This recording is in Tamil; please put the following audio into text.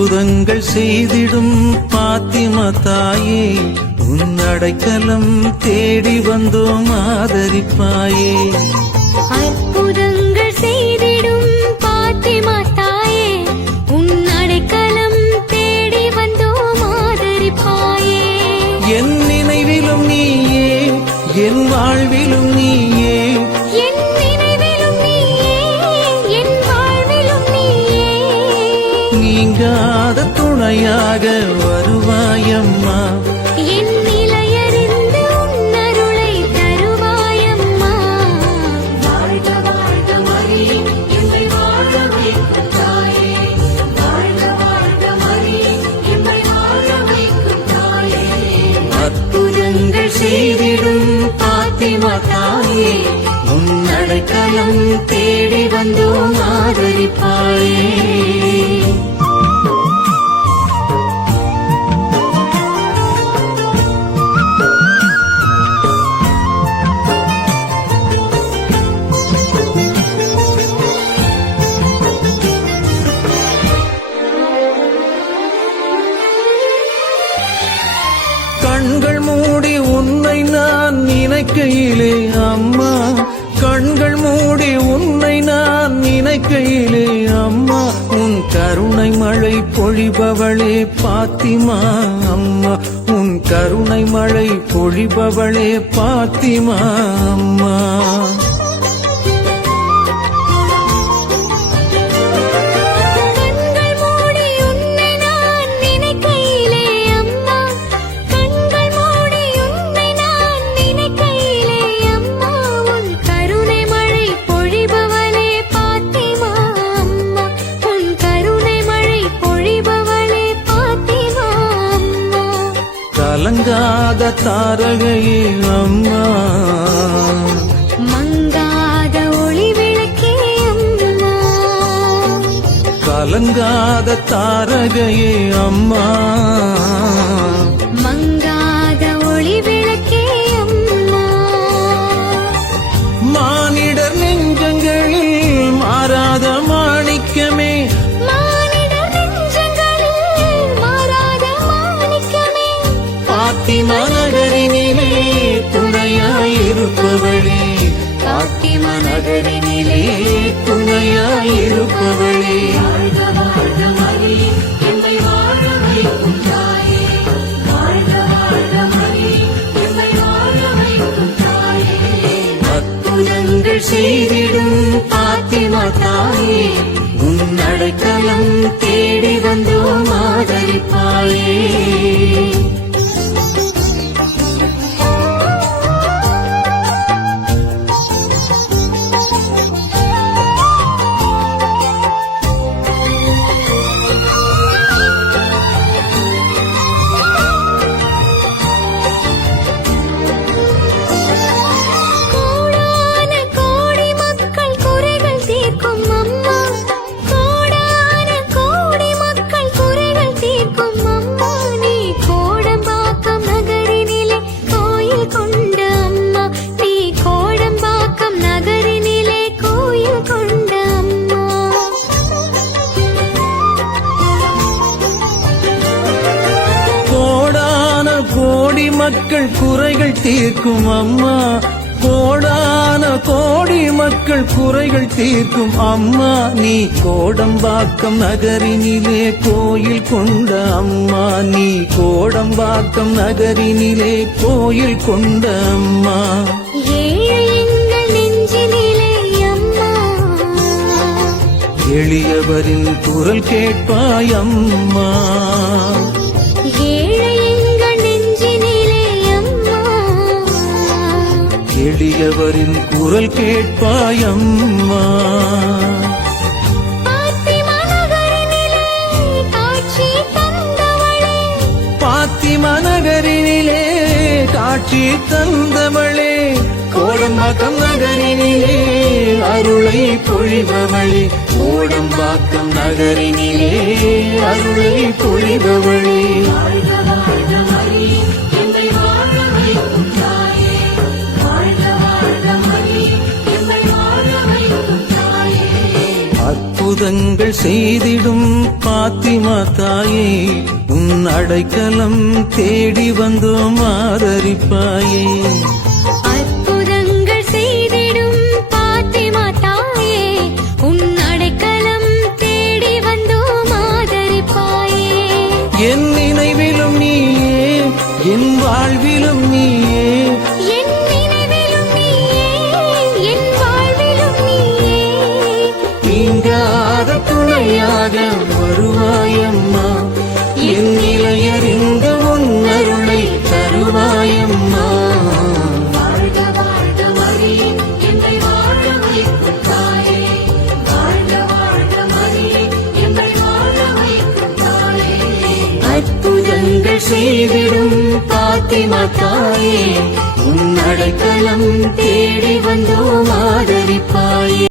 அற்புதங்கள் செய்திடும் பாத்திமா தாயே, உன் அடைக்கலம் தேடி வந்தோம் ஆதரிப்பாயே. அற்புதங்கள் செய்திடும் பாத்திமா தாயே, உன் அடைக்கலம் தேடி வந்தோம் ஆதரிப்பாயே. என் நினைவிலும் நீயே, என் வாழ்விலும் நீயே, என் நினைவிலும் நீயே, என் வாழ்விலும் நீயே. நீங்காத துணையாக வருவாயம்மா. என் நிலையறிந்து உன்னருளை தருவாயம்மா. வாழ்க வாழ்க மரியே, எம்மை வாழ வைக்கும் தாயே. வாழ்க வாழ்க மரியே, எம்மை வாழ வைக்கும் தாயே. அற்புதங்கள் செய்திடும் பாத்திமா தாயே, உன் அடைக்கலம் தேடி வந்தோம் ஆதரிப்பாயே. கண்கள் மூடி உன்னை நான் நினைக்கையிலே அம்மா, கண்கள் மூடி உன்னை நான் நினைக்கையிலே அம்மா, உன் கருணை மழை பொழிபவளே பாத்திமா அம்மா, உன் கருணை மழை பொழிபவளே பாத்திமா அம்மா. கலங்காத தாரகையே அம்மா, மங்காத ஒளி விளக்கே அம்மா. கலங்காத தாரகையே அம்மா, மங்காத ஒளி விளக்கே அம்மா. மானிடர் நெஞ்சங்களில் மாறாத மாணிக்கமே, மானிடர் நெஞ்சங்களில் மாறாத மாணிக்கமே. பாத்திமா நகரினிலே துணையாயிருப்பவளே, பாத்திமா நகரினிலே துணையாயிருப்பவளே. வாழ்க வாழ்க மரியே, எம்மை வாழ வைக்கும் தாயே. வாழ்க வாழ்க மரியே, எம்மை வாழ வைக்கும் தாயே. அற்புதங்கள் செய்திடும் பாத்திமா தாயே, உன் அடைக்கலம் தேடி வந்தோம் ஆதரிப்பாயே. மக்கள் குறைகள் தீர்க்கும் அம்மா, கோடான கோடி மக்கள் குறைகள் தீர்க்கும் அம்மா, நீ கோடம்பாக்கம் நகரினிலே கோயில் கொண்ட அம்மா, நீ கோடம்பாக்கம் நகரினிலே கோயில் கொண்ட அம்மா. எளியவரின் குரல் கேட்பாய் அம்மா, எளியவரின் குரல் கேட்பாய் அம்மா. பாத்திமா நகரினிலே காட்சி தந்தவளே, கோடம்பாக்கம் நகரினிலே அருளை பொழிபவளே, கோடம்பாக்கம் நகரினிலே அருளை பொழிபவளே. அற்புதங்கள் செய்திடும் பாத்திமா தாயே, உன் அடைக்கலம் தேடி வந்தோம் ஆதரிப்பாயே. அற்புதங்கள் செய்திடும் பாத்திமா தாயே, உன் அடைக்கலம் தேடி வந்தோம் ஆதரிப்பாயே. என் நினைவிலும் நீயே, என் வாழ்விலும் நீயே, என் நினைவிலும் நீயே, என் வாழ்விலும் நீயே. நீங்காத துணையாக வருவாயம்மா, என் நிலையறிந்த உன் அருளை தருவாயம்மா. வாழ்க வாழ்க மரியே, எம்மை வாழ வைக்கும் தாயே. வாழ்க வாழ்க மரியே, எம்மை வாழ வைக்கும் தாயே. அற்புதங்கள் செய்திடும் பாத்திமா தாயே, உன் அடைக்கலம் தேடி வந்தோம் ஆதரிப்பாயே.